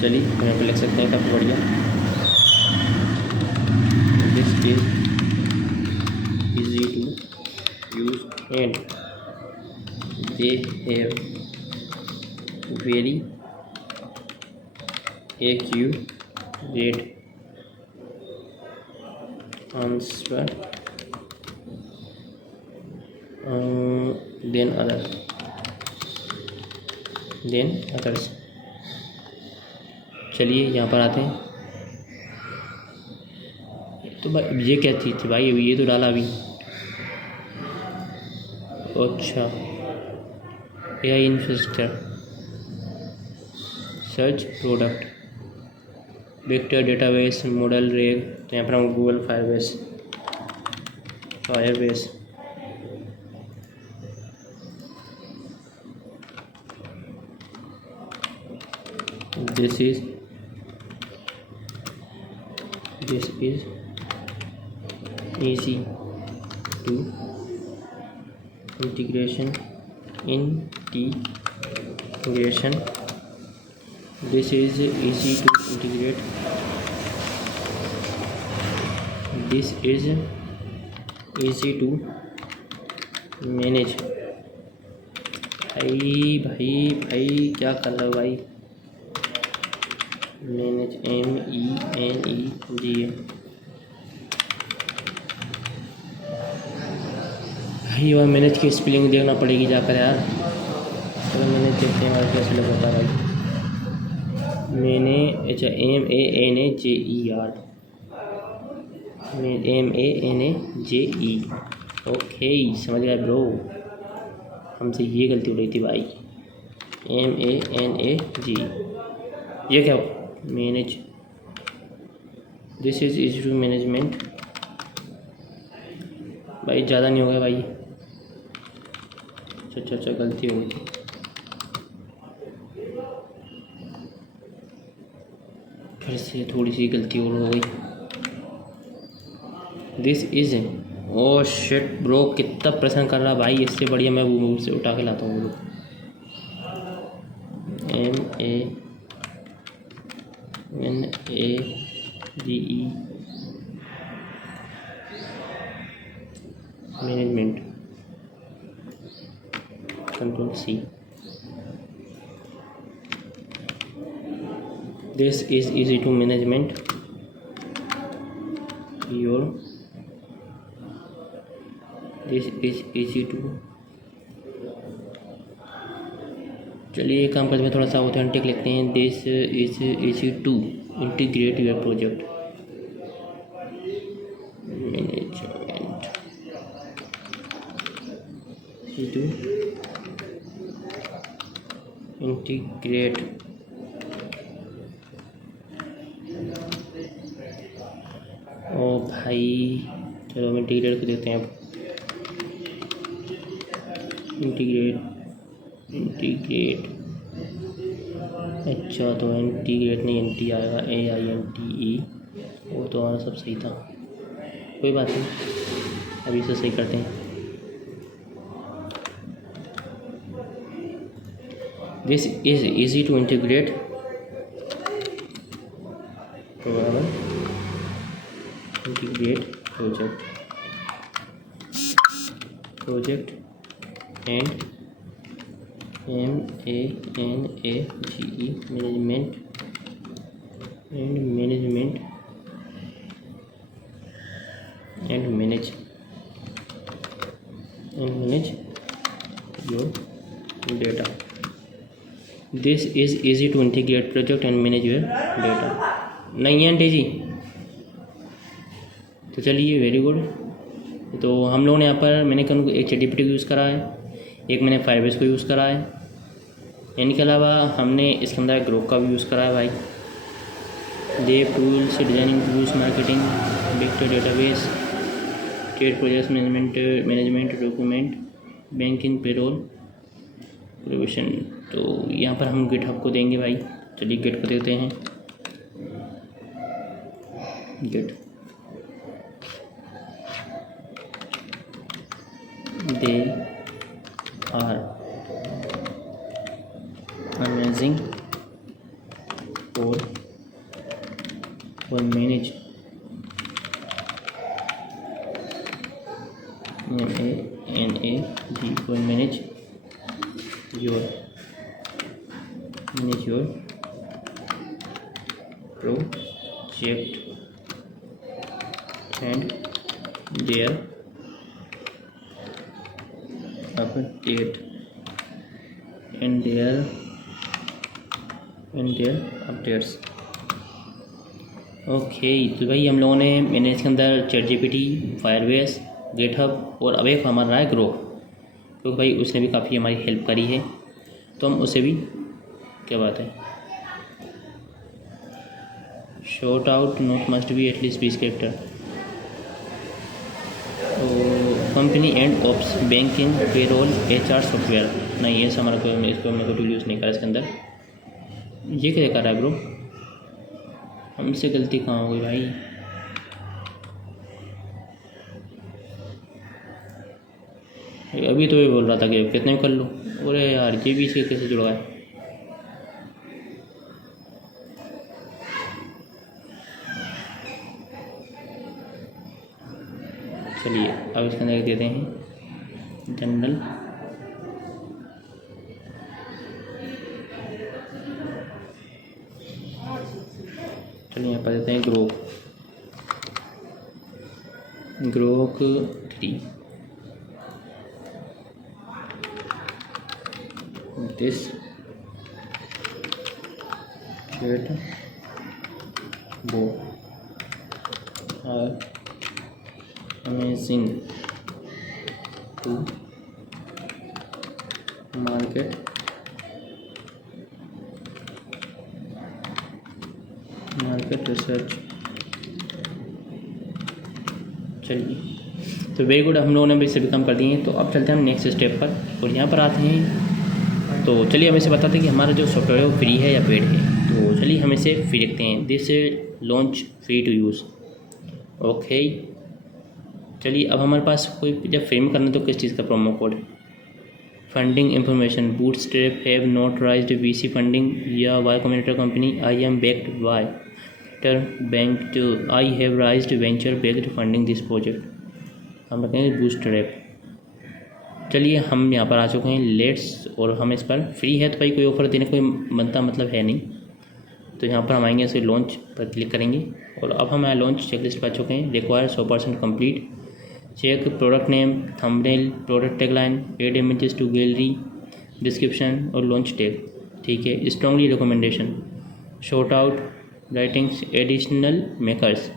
चलिए हम यहाँ पर लिख सकते हैं काफ़ी बढ़िया, this is easy to use and they have very accurate answer than others। चलिए यहाँ पर आते हैं। तो भाई ये क्या चीज़ थी भाई, अभी ये तो डाला अभी। अच्छा, AI infrastructure, search product, vector database, model रेग। तो यहाँ पर हम Google Firebase, this is easy to integration, this is easy to integrate, this is easy to manage। भाई क्या कर रहा हो भाई, मैनेज, MENEG। भाई और मैनेज की स्पेलिंग देखना पड़ेगी जाकर यार। चलो मैनेज देखते हैं और कैसे लग होता है भाई। मैंने, अच्छा, MANAGER, MANAJE। ओके, समझ गया ब्रो, हमसे ये गलती हो रही थी भाई। MANAG, ये क्या manage, this is is to management. भाई ज़्यादा नहीं हो गया भाई, अच्छा गलती हो गई थी। फिर से थोड़ी सी गलती और हो गई। This is, oh shit bro, कितना प्रश्न कर रहा भाई, इससे बढ़िया मैं वो मूव से उठा के लाता हूँ। MANAGE, management, Ctrl+C। This is easy to management your, this is easy to, चलिए एक काम करते हैं, थोड़ा सा ऑथेंटिक लिखते हैं। This is easy to integrate your project management, easy to integrate. ओ भाई चलो हम इंटीग्रेट को देखते हैं अब। इंटीग्रेट, अच्छा तो इंटीग्रेट नहीं, NT आएगा, AINTE, वो तो हमारा सब सही था, कोई बात नहीं, अभी इसे सही करते हैं। This is easy to integrate programmer, integrate project and MANAGE management and manage your data. This is easy to integrate project and manage your data. नहीं है आंटी जी, तो चलिए वेरी गुड। तो हम लोगों ने यहाँ पर, मैंने कौन एक ChatGPT को यूज़ करा है, एक मैंने फायरबेस को यूज़ करा है, इनके अलावा हमने इसके अंदर ग्रोक का भी यूज़ करा है भाई। Dev tools, designing tools, marketing, vector database, trade project management, document, banking, payroll, provision. तो यहाँ पर हम गिटहब को देंगे भाई। चलिए गेट को देते हैं, get, they are amazing for manage MANAG for manage your project and their update and their updates। Okay तो भाई हम लोगों ने, मैंने इसके अंदर ChatGPT, फायरबेस, गिटहब और अब एक हमारा है ग्रो, क्योंकि भाई उसने भी काफ़ी हमारी हेल्प करी है, तो हम उसे भी, क्या बात है, shout out note must be at least 20 character. तो company and ops, banking, payroll, HR software, नहीं ऐसा हमारा कोई, इसको हमने कोई टूल यूज़ नहीं करा इसके अंदर। ये क्या कर रहा है ब्रो, हमसे गलती कहाँ हो गई भाई। अभी तो ये बोल रहा था कि कितने कर लो, अरे यार ये भी इसके कैसे जुड़ा है। चलिए अब इसके अंदर देते हैं जनरल, चलिए यहाँ पर देते हैं ग्रोक 3। दिस गेट बो अमेजिंग टू मार्केट रिसर्च। चलिए, तो वेरी गुड, हम लोगों ने भी सभी काम कर दिए हैं। तो अब चलते हैं हम नेक्स्ट स्टेप पर और यहाँ पर आते हैं। तो चलिए हम इसे बताते हैं कि हमारा जो सॉफ्टवेयर है वो फ्री है या पेड है। तो चलिए हम इसे फ्री रखते हैं, this launch free to use. Okay, चलिए अब हमारे पास कोई जब फ्री में करना तो किस चीज़ का promo code, funding information, bootstrap have not raised VC funding या Y Combinator company, I am backed by bank too, I have raised venture backed funding this project. हम रखेंगे बूटस्ट्रैप। चलिए हम यहाँ पर आ चुके हैं लेट्स, और हम इस पर फ्री है तो भाई कोई ऑफर देने कोई बनता मतलब है नहीं। तो यहाँ पर हम आएंगे, इसे लॉन्च पर क्लिक करेंगे और अब हम यहाँ लॉन्च चेकलिस्ट पर आ चुके हैं। Require 100% complete, check product name, thumbnail, product tagline, add images to gallery, description और लॉन्च टैग। ठीक है, strongly recommendation, shoutout writings, additional makers,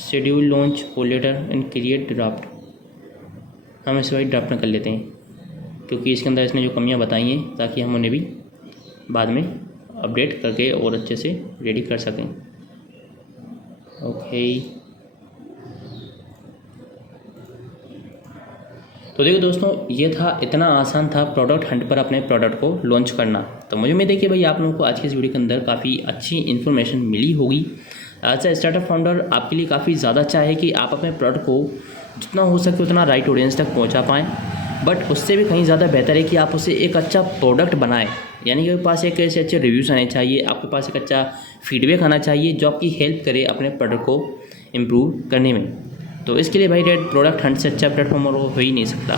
schedule launch for later and create draft. हम इसे भाई ड्राफ्ट में कर लेते हैं क्योंकि इसके अंदर इसने जो कमियां बताई हैं ताकि हम उन्हें भी बाद में अपडेट करके और अच्छे से रेडी कर सकें। ओके, तो देखो दोस्तों, ये था, इतना आसान था प्रोडक्ट हंट पर अपने प्रोडक्ट को लॉन्च करना। तो मुझे उम्मीद है कि भाई आप लोगों को आज की इस वीडियो के अंदर काफ़ी अच्छी इन्फॉर्मेशन मिली होगी। एज ए स्टार्टअप फाउंडर आपके लिए काफ़ी ज़्यादा अच्छा है कि आप अपने प्रोडक्ट को जितना हो सके उतना राइट ऑडियंस तक पहुंचा पाएँ, बट उससे भी कहीं ज़्यादा बेहतर है कि आप उसे एक अच्छा प्रोडक्ट बनाएं। यानी कि आपके पास एक ऐसे अच्छे रिव्यूज़ आने चाहिए, आपके पास एक अच्छा फीडबैक आना चाहिए जो आपकी हेल्प करे अपने प्रोडक्ट को इम्प्रूव करने में। तो इसके लिए भाई रेड प्रोडक्ट हंट से अच्छा प्लेटफॉर्म और हो ही नहीं सकता।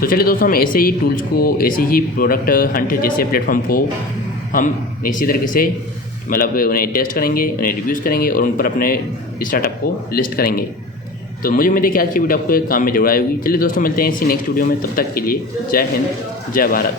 तो चलिए दोस्तों, हम ऐसे ही टूल्स को, ऐसे ही प्रोडक्ट हंट जैसे प्लेटफॉर्म को हम इसी तरीके से मतलब उन्हें टेस्ट करेंगे, उन्हें रिव्यूज़ करेंगे और उन पर अपने स्टार्टअप को लिस्ट करेंगे। तो मुझे उम्मीद है कि आज की वीडियो आपको एक काम में जरूर आएगी। चलिए दोस्तों, मिलते हैं इसी नेक्स्ट वीडियो में, तब तक के लिए जय हिंद, जय भारत।